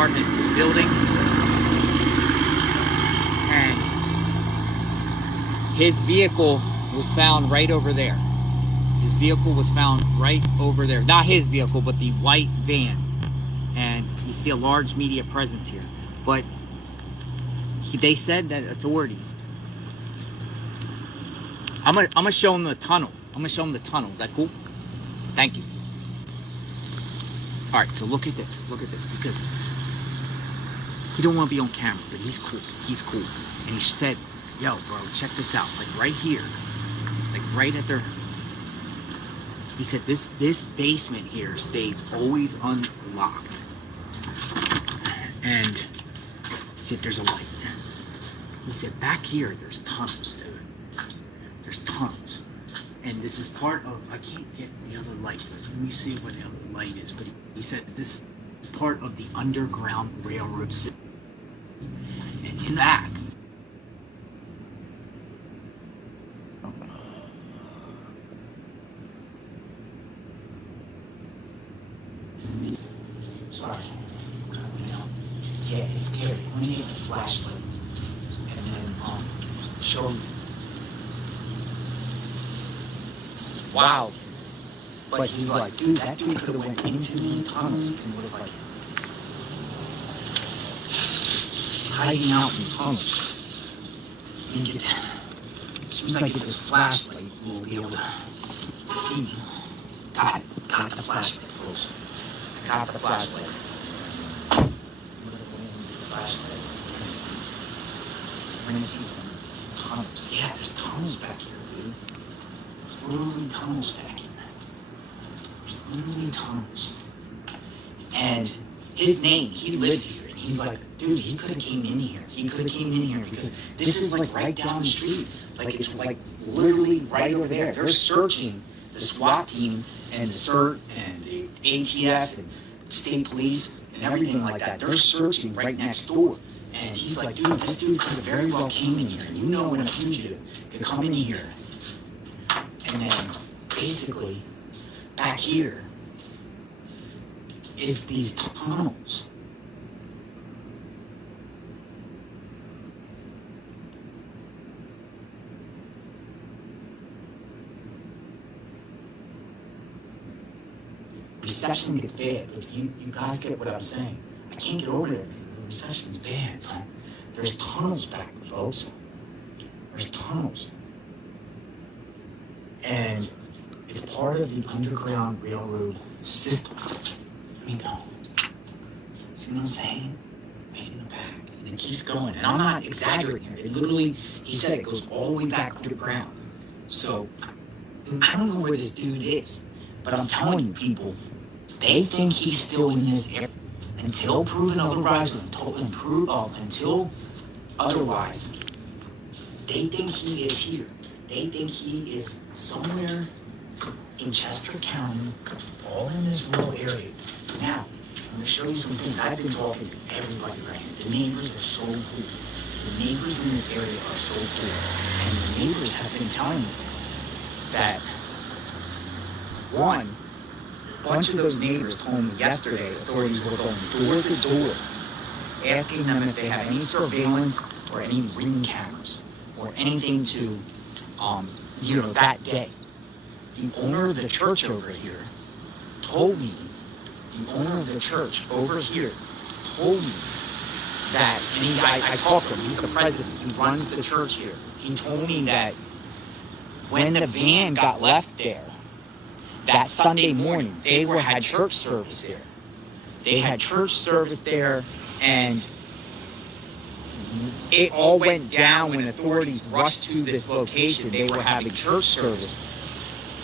apartment building. And his vehicle was found right over there. His vehicle was found right over there. Not his vehicle, but the white van. And you see a large media presence here. But they said that authorities... I'm gonna show them the tunnel. I'm gonna show them the tunnel. Is that cool? Thank you. Alright, so look at this. Look at this. Because he don't want to be on camera, but he's cool. He's cool. And he said, yo, bro, check this out. Like right here. Like right at their... He said this basement here stays always unlocked. And he said there's a light. He said back here there's tunnels, dude. There's tunnels. And this is part of, I can't get the other light. Let me see what the other light is. But he said this is part of the Underground Railroad system. And in the back, sorry. Yeah, it's scary. Let me get the flashlight and then show you. Wow. But he's like, dude, that dude could have went into these tunnels and was like hiding out in tunnels. And get as soon as I get this flashlight, we'll be able to see. Got the flashlight, folks. Got the flashlight. We're gonna see some tunnels. Yeah, there's tunnels back here, dude. There's literally tunnels back here. There's literally tunnels. And his name, he lives here, and he's like, dude, he could have came in here. He could have came in here because this is like right down the street. Like it's like literally right over there. They're searching, the SWAT team and the CERT and the ATF and state police and everything like that. They're searching right next door. And he's like, dude, this dude could have very well came in here. You know when a fugitive could come in here. And then basically back here is these tunnels. Reception gets bad, but you guys get what I'm saying. I can't get over there because the reception's bad. There's tunnels back there, folks. There's tunnels. And it's part of the Underground Railroad system. I mean, see what I'm saying? Right in the back. And it keeps going. And I'm not exaggerating here. It literally, he said it goes all the way back underground. So, I don't know where this dude is. But I'm telling you, people, they think he's still in this area. Until proven otherwise, until otherwise, they think he is here. They think he is somewhere in Chester County, all in this rural area. Now, I'm going to show you some things. I've been talking to everybody right here. The neighbors are so cool. The neighbors in this area are so cool. And the neighbors have been telling me that, one, a bunch of those neighbors told me yesterday authorities were going door to door, asking them if they had any surveillance or any ring cameras or anything to, that day. The owner of the church over here told me, that, and I talked to him, he's the president, he runs the church here. He told me that when the van got left there, that Sunday morning, they had church service there. They had church service there, and it all went down when authorities rushed to this location. They were having church service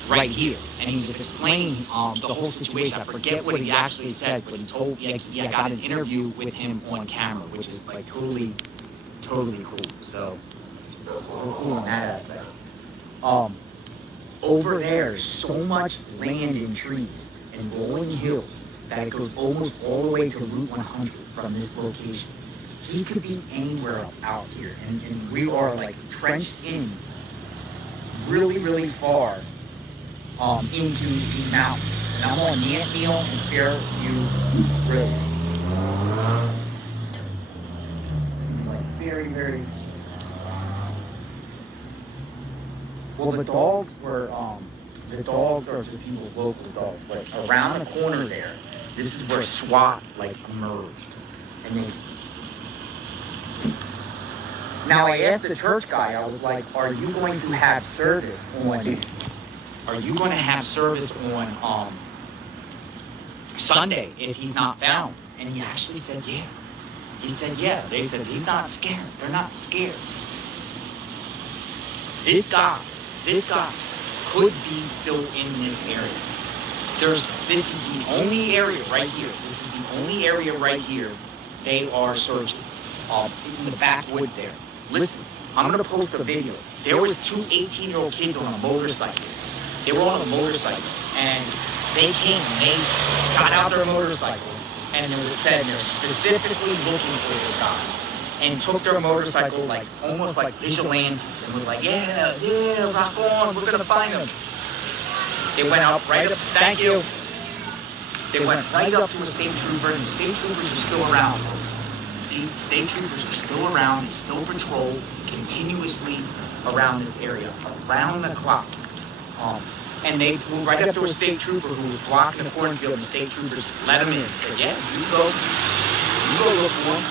right here. And he was explaining the whole situation. I forget what he actually says, but he told me, I got an interview with him on camera, which is like totally cool. So, we're cool in that aspect. Over there is so much land and trees and rolling hills that it goes almost all the way to Route 100 from this location. He could be anywhere out here, and we are like trenched in really far into the mountains. And I'm on Nant Neal and Fairview Road. Well, the dogs are just people's local dogs, but around the corner there, this is where SWAT like emerged. And they, now I asked the church guy, I was like, are you going to have service on Sunday if he's not found? And he actually said, yeah. He said, yeah. They said, he's not scared. They're not scared. This guy could be still in this area. This is the only area right here. This is the only area right here they are searching. In the backwoods there. Listen, I'm going to post a video. There was two 18-year-old kids on a motorcycle. They were on a motorcycle, and they came and they got out their motorcycle, and it said they're specifically looking for this guy, and took their motorcycle like almost like vigilantes, and were like, yeah, rock on, we're gonna find him. They went up right up. Thank you. They went right up to a state trooper, and the state troopers are still around, folks. State troopers are still around. They still patrol continuously around this area, around the clock. And they went right up to a state trooper who was blocking the cornfield, and the state troopers let him in. Said, yeah, you go look for him.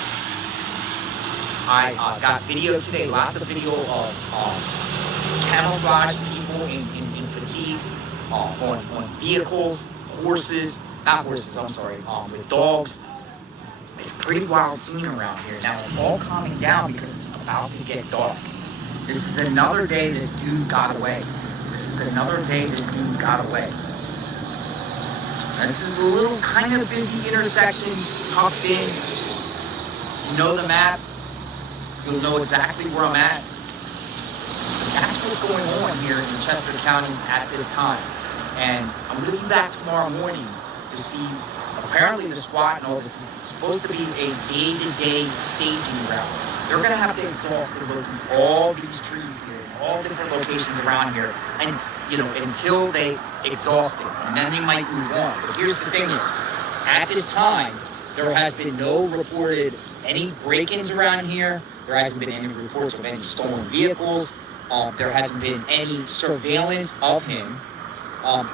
I got video today, lots of video of camouflage people in fatigues, on vehicles, with dogs. It's a pretty wild scene around here. Now it's all calming down because it's about to get dark. This is another day this dude got away. This is a little kind of busy intersection, tucked in. You know the map. You'll know exactly where I'm at. That's what's going on here in Chester County at this time. And I'm going to be back tomorrow morning to see, apparently the SWAT and all this is supposed to be a day-to-day staging route. They're going to have to exhaust and go through all these trees here, all different locations around here, and until they exhaust it, and then they might move on. But here's the thing is, at this time, there has been no reported any break-ins around here. There hasn't been any reports of any stolen vehicles. There hasn't been any surveillance of him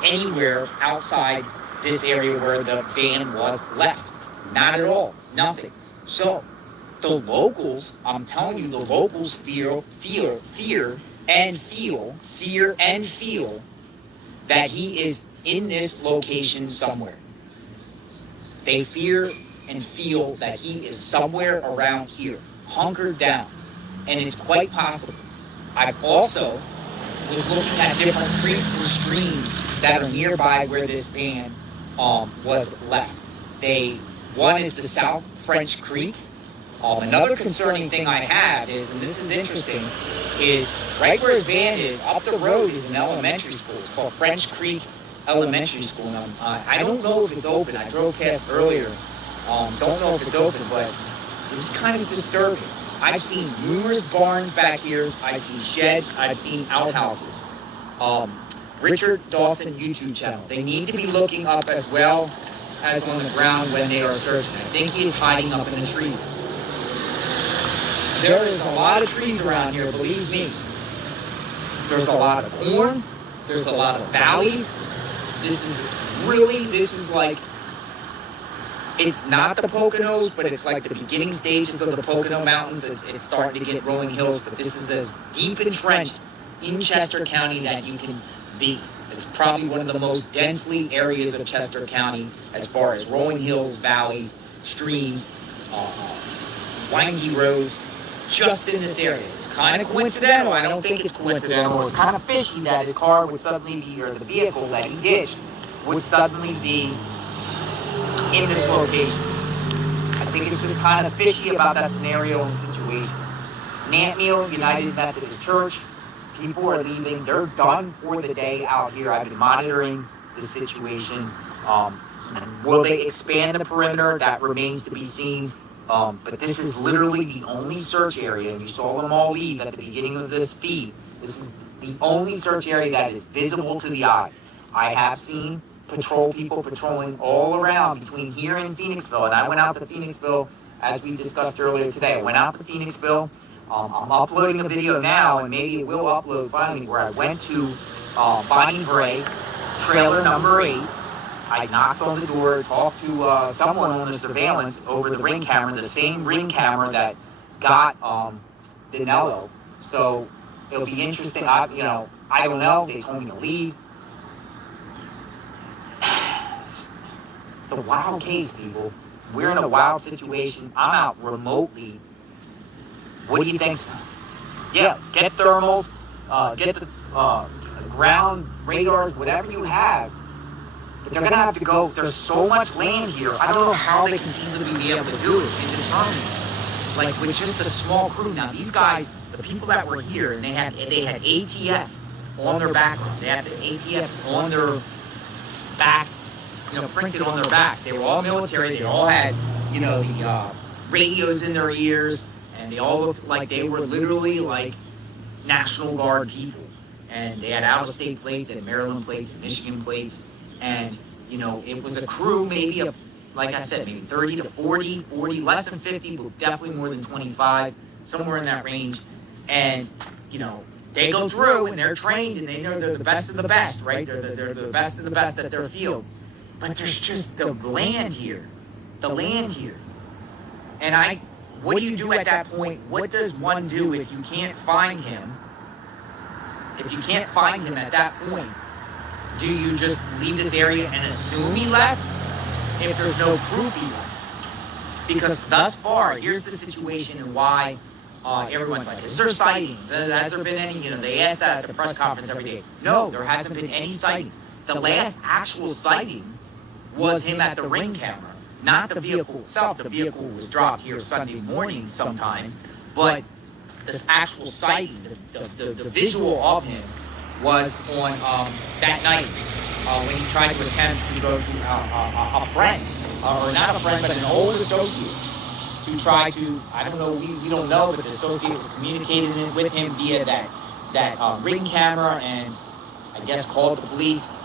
anywhere outside this area where the van was left. Not at all. Nothing. So the locals, I'm telling you, the locals fear and feel that he is in this location somewhere. They fear and feel that he is somewhere around here, hunkered down. And it's quite possible. I've also was looking at different creeks and streams that are nearby where this van was left. One is the South French Creek. Another concerning thing I have is, and this is interesting, is right where his van is, up the road is an elementary school. It's called French Creek Elementary School. And I don't know if it's open. I drove past earlier. Don't know if it's open, but this is kind of disturbing. I've seen numerous barns back here. I've seen sheds. I've seen outhouses. Richard Dawson YouTube channel. They need to be looking up as well as on the ground when they are searching. I think he is hiding up in the trees. There is a lot of trees around here, believe me. There's a lot of corn. There's a lot of valleys. This is like, it's not the Poconos, but it's like the beginning stages of the Pocono Mountains. It's starting to get rolling hills, but this is as deep entrenched in Chester County that you can be. It's probably one of the most densely areas of Chester County as far as rolling hills, valleys, streams, windy roads, just in this area. It's kind of coincidental. I don't think it's coincidental. It's kind of fishy that his car would suddenly be, or the vehicle that he ditched would suddenly be in this location. I think it's just kind of fishy about that scenario and situation. Nantmeal United Methodist Church, people are leaving. They're done for the day out here. I've been monitoring the situation. Will they expand the perimeter? That remains to be seen. But this is literally the only search area, and you saw them all leave at the beginning of this feed. This is the only search area that is visible to the eye. I have seen people patrolling all around between here and Phoenixville, and I went out to Phoenixville as we discussed earlier today. I went out to Phoenixville. I'm uploading a video now, and maybe it will upload finally, where I went to Bonnie Bray, trailer number 8. I knocked on the door, talked to someone on the surveillance over the Ring camera, the same Ring camera that got Danilo. So it'll be interesting. I don't know. They told me to leave. It's a wild case, people. We're in a wild situation. I'm out remotely. What do you think? Yeah, get thermals, get the ground radars, whatever you have. But they're going to have to go. There's so much land here. I don't know how they can feasibly be able to do it in this army. Like, with just a small crew. Now, these guys, the people that were here, and they had ATF on their background. They had the ATFs on their back, printed on their back. They were all military. They all had, the radios in their ears. And they all looked like they were literally like National Guard people. And they had out-of-state plates and Maryland plates and Michigan plates. And, it was a crew maybe of, like I said, maybe 30 to 40, less than 50, but definitely more than 25, somewhere in that range. And, they go through and they're trained and they know they're the best of the best, right? They're the best of the best at their field. But there's just the land here. And what do you do at that point? What does one do if you can't find him? If you can't find him at that point, do you just leave this area and assume he left? If there's no proof he left. Because thus far, here's the situation and why everyone's like, is there sightings? Has there been any? They ask that at the press conference every day. No, there hasn't been any sightings. The last actual sighting was him at the Ring camera. Not the vehicle itself. The vehicle was dropped here Sunday morning sometime. But this actual sighting, the visual of him was on that night when he tried to attempt to go to a friend, or not a friend, but an old associate, to try to, I don't know, we don't know, but the associate was communicating with him via that Ring camera, and I guess called the police.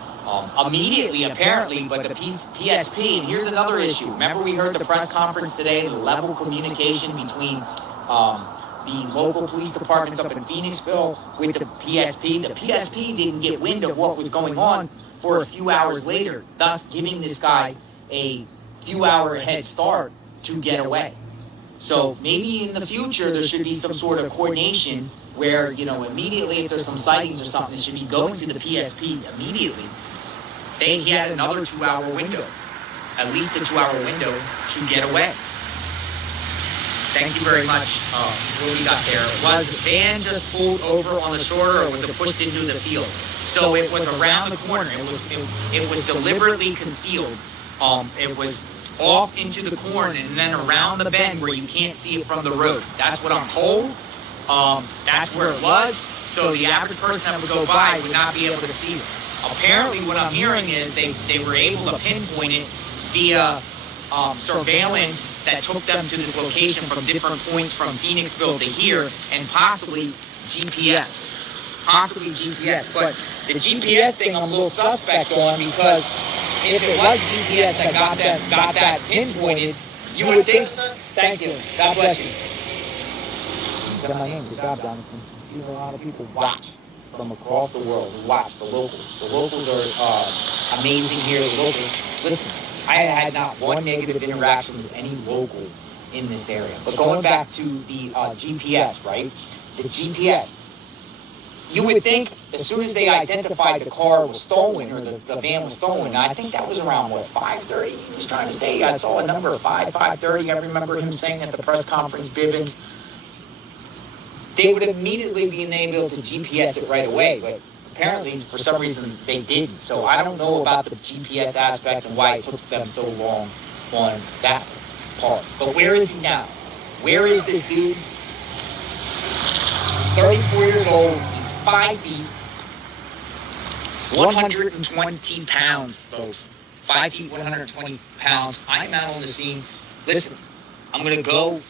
Immediately, apparently, but the PSP, and here's another issue. Remember we heard the press conference today, the level of communication between the local police departments up in Phoenixville with the PSP. The PSP didn't get wind of what was going on for a few hours later, thus giving this guy a few hour head start to get away. So maybe in the future there should be some sort of coordination where, immediately if there's some sightings or something, it should be going to the PSP immediately. He had another 2-hour window, at least a 2-hour window to get away. Thank you very much. What we got there? Was the van just pulled over on the shoulder, or was it pushed into the field? So it was around the corner. It was deliberately concealed. It was off into the corner and then around the bend where you can't see it from the road. That's what I'm told. That's where it was. So the average person that would go by would not be able to see it. Apparently what I'm hearing is they were able to pinpoint it via surveillance that took them to this location from different points from Phoenixville to here, and possibly GPS. But the GPS thing I'm a little suspect on, because if it was GPS that got that pinpointed, you would think, thank you, God bless you. You said my name, good job, Jonathan. You see a lot of people watch from across the world, who watch the locals. The locals are amazing here. The locals, listen, I had not one negative interaction with any local in this area. But going back to the GPS, right? The GPS. You would think as soon as they identified the car was stolen, or the van was stolen, and I think that was around, 5:30? He was trying to say, I saw a number of 5:30. I remember him saying at the press conference, Bivens, they would immediately be able to GPS it right away, but apparently for some reason they didn't. So I don't know about the GPS aspect and why it took them so long on that part. But where is he now? Where is this dude? 34 years old, he's 5 feet, 120 pounds, folks. 5 feet, 120 pounds. I'm out on the scene. Listen, I'm going to go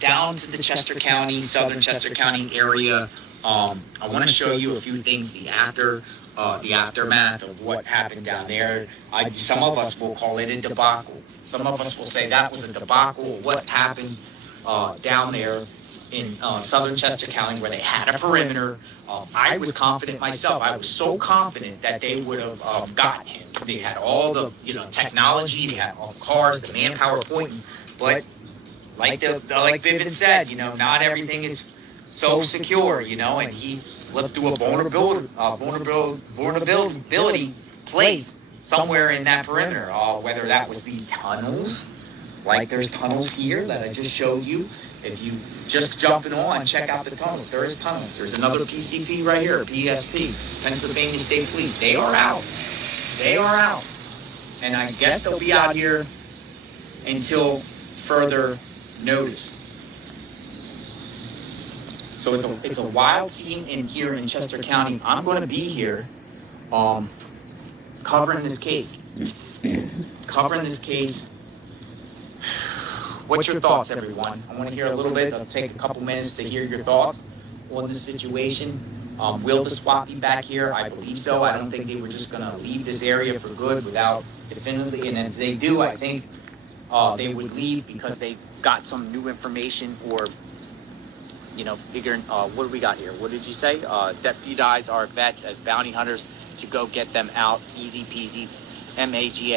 down to the Chester County, southern Chester County area. I want to show you a few things, the aftermath of what happened down there. Some of us will call it a debacle. Some of us will say that was a debacle. What happened down there in southern Chester County where they had a perimeter. I was confident myself. I was so confident that they would have got him. They had all the technology, they had all the cars, the manpower pointing, but like Vivian said, not everything is so secure, and he slipped through a vulnerability place somewhere in that perimeter. Whether that was the tunnels, like there's tunnels here that I just showed you. If you just jumping on, check out the tunnels. There is tunnels. There's another PCP right here, PSP, Pennsylvania State Police. They are out. They are out. And I guess they'll be out here until further notice. So it's a wild scene in here in Chester County. I'm going to be here covering this case. Covering this case. What's your thoughts, everyone? I want to hear a little bit. It'll take a couple minutes to hear your thoughts on this situation. Will the SWAT be back here? I believe so. I don't think they were just going to leave this area for good without definitively. And if they do, I think they would leave because they got some new information or, figuring, what do we got here? What did you say? Deputize our vets as bounty hunters to go get them out. Easy peasy. MAGA.